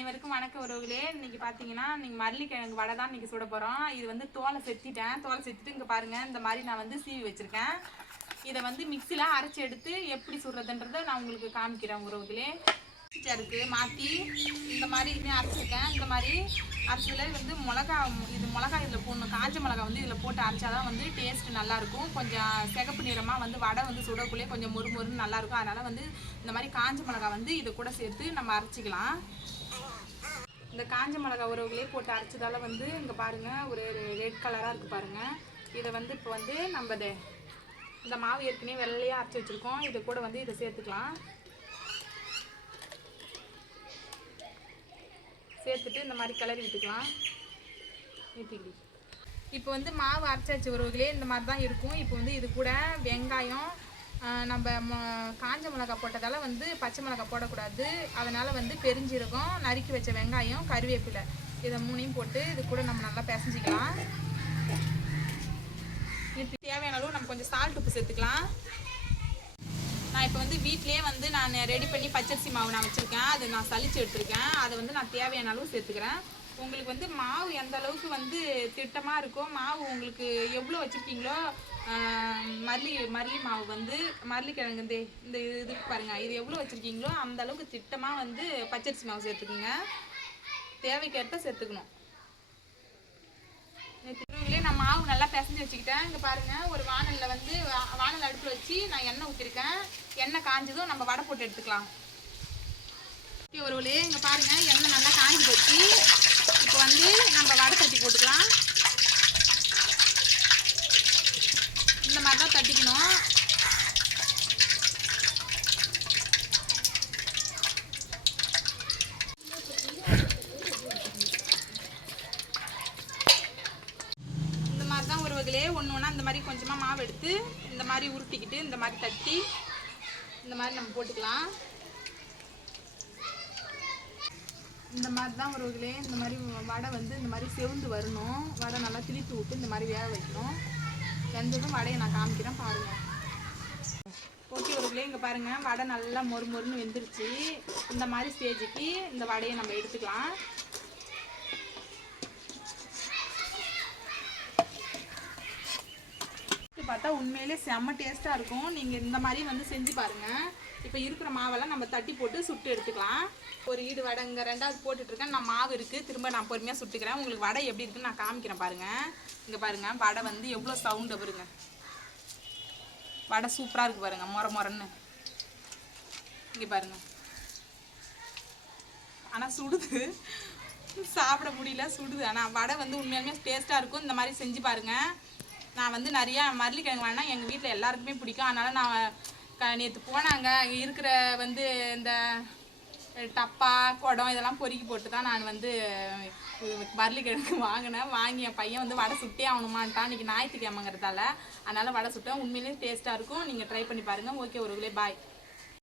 அனைவருக்கும் வணக்க உறவுகளே. இன்னைக்கு பார்த்தீங்கன்னா நீங்கள் மல்லிக்கிழங்கு வடை தான் இன்னைக்கு சுட போகிறோம் இது வந்து தோலை செத்திட்டேன். தோலை செத்திட்டு இங்கே பாருங்கள் இந்த மாதிரி நான் வந்து சீவி வச்சுருக்கேன். இதை வந்து மிக்சியில் அரைச்சி எடுத்து எப்படி சுடுறதுன்றதை நான் உங்களுக்கு காமிக்கிறேன் உறவுகளே. இருக்கு மாற்றி இந்த மாதிரி இதையும் அரைச்சிருக்கேன் இந்த மாதிரி அரைச்சதில் வந்து மிளகா இது மிளகா இதில் போடணும். காஞ்ச மிளகா வந்து இதில் போட்டு அரைச்சாதான் வந்து டேஸ்ட் நல்லாயிருக்கும். கொஞ்சம் சிகப்பு நிறமாக வந்து வடை வந்து சுடக்குள்ளே கொஞ்சம் மொறு மொறுன்னு நல்லாயிருக்கும். அதனால் வந்து இந்த மாதிரி காஞ்ச மிளகா வந்து இதை கூட சேர்த்து நம்ம அரைச்சிக்கலாம். இந்த காஞ்ச மிளகா உறவுகளே போட்டு அரைச்சதால வந்து இங்கே பாருங்கள் ஒரு ரெட் கலராக இருக்குது பாருங்கள் இதை வந்து இப்போ வந்து நம்ம இதை இந்த மாவு ஏற்கனவே வெள்ளையாக அரைச்சி வச்சுருக்கோம். இது கூட வந்து இதை சேர்த்துக்கலாம். சேர்த்துட்டு இந்த மாதிரி கிளறி விட்டுக்கலாம். ஊற்றிக்கி இப்போ வந்து மாவு அரைச்சாச்சு உறவுகளே இந்த மாதிரி தான் இருக்கும். இப்போ வந்து இது கூட வெங்காயம் நம்ம காஞ்ச மிளகா போட்டதால் வந்து பச்சை மிளகா போடக்கூடாது. அதனால் வந்து பெருஞ்சீரகம் நறுக்கி வச்ச வெங்காயம் கருவேப்பிலை இதை மூணையும் போட்டு இது கூட நம்ம நல்லா பிசைஞ்சிக்கலாம். இதுக்கு தேவையான அளவு நம்ம கொஞ்சம் சால்ட் உப்பு சேர்த்துக்கலாம். நான் இப்போ வந்து வீட்டிலே வந்து நான் ரெடி பண்ணி பச்சரிசி மாவு நான் வச்சுருக்கேன். அது நான் சலிச்சு எடுத்திருக்கேன். அதை வந்து நான் தேவையான அளவு சேர்த்துக்கிறேன். உங்களுக்கு வந்து மாவு எந்த அளவுக்கு வந்து திட்டமாக இருக்கோ மாவு உங்களுக்கு எவ்வளோ வச்சுருக்கீங்களோ மல்லி மல்லி மாவு வந்து மல்லிக்கிழங்கு இந்த இந்த இதுக்கு பாருங்கள் இது எவ்வளோ வச்சுருக்கீங்களோ அந்த அளவுக்கு திட்டமாக வந்து பச்சரிசி மாவு சேர்த்துக்குங்க. தேவைக்கேற்ப சேர்த்துக்கணும். திருவிழே நான் மாவு நல்லா பிசைஞ்சு வச்சுக்கிட்டேன். இங்கே பாருங்கள் ஒரு வானலில் வந்து வா- வானல் அடுப்பில் வச்சு நான் எண்ணெய் ஊற்றிருக்கேன் எண்ணெய் காஞ்சதும் நம்ம வடை போட்டு எடுத்துக்கலாம். ஓகே ஒருவளே இங்கே பாருங்கள் எண்ணெய் நல்லா காஞ்சி போச்சு. வந்து நம்ம வடை தட்டி போட்டுக்கலாம். இந்த மாதிரி தான் தட்டிக்கணும். இந்த மாதிரி தான் ஒரு வகையிலே ஒன்று ஒன்றா இந்த மாதிரி கொஞ்சமாக மாவு எடுத்து இந்த மாதிரி உருட்டிக்கிட்டு இந்த மாதிரி தட்டி இந்த மாதிரி நம்ம போட்டுக்கலாம். இந்த மாதிரி தான் உறவுகளே இந்த மாதிரி வடை வந்து இந்த மாதிரி செவுந்து வரணும். வடை நல்லா திளித்து விட்டு இந்த மாதிரி வேக வைக்கணும். வெந்ததும் வடையை நான் காமிக்கிறேன் பாருங்கள் ஓகே ஒரு இங்கே பாருங்கள் வடை நல்லா மொறு மொறுன்னு வெந்துருச்சு. இந்த மாதிரி ஸ்டேஜுக்கு இந்த வடையை நம்ம எடுத்துக்கலாம். பார்த்தா உண்மையிலே செம்ம டேஸ்ட்டாக இருக்கும். நீங்கள் இந்த மாதிரி வந்து செஞ்சு பாருங்கள் இப்போ இருக்கிற மாவெல்லாம் நம்ம தட்டி போட்டு சுட்டு எடுத்துக்கலாம். ஒரு ஈடு வடை இங்கே ரெண்டாவது போட்டுட்ருக்கேன். நான் மாவு இருக்குது திரும்ப நான் பொறுமையாக சுட்டுக்கிறேன். உங்களுக்கு வடை எப்படி இருக்குன்னு நான் காமிக்கிறேன் பாருங்கள் இங்கே பாருங்கள் வடை வந்து எவ்வளோ சவுண்டு வருங்க வடை சூப்பராக இருக்குது பாருங்கள் மொர மொரன்னு இங்கே பாருங்கள் ஆனால் சுடுது. சாப்பிட முடியல சுடுது. ஆனால் வடை வந்து உண்மையாலுமே டேஸ்ட்டாக இருக்கும். இந்த மாதிரி செஞ்சு பாருங்கள் நான் வந்து நிறையா மரளிக்கிழங்கு வேணால் எங்கள் வீட்டில் எல்லாருக்குமே பிடிக்கும். அதனால் நான் நேற்று போனாங்க. இருக்கிற வந்து இந்த டப்பா குடம் இதெல்லாம் பொறுக்கி போட்டு தான் நான் வந்து மரளிக்கிழங்கு வாங்கினேன். வாங்கி என் பையன் வந்து வடை சுட்டே ஆகணுமான்ட்டான். இன்றைக்கி ஞாயிற்றுக்கிழமைங்கிறதால. அதனால் வடை சுட்டேன். உண்மையிலேயே டேஸ்ட்டாக இருக்கும். நீங்கள் ட்ரை பண்ணி பாருங்கள் ஓகே ஒரு பாய்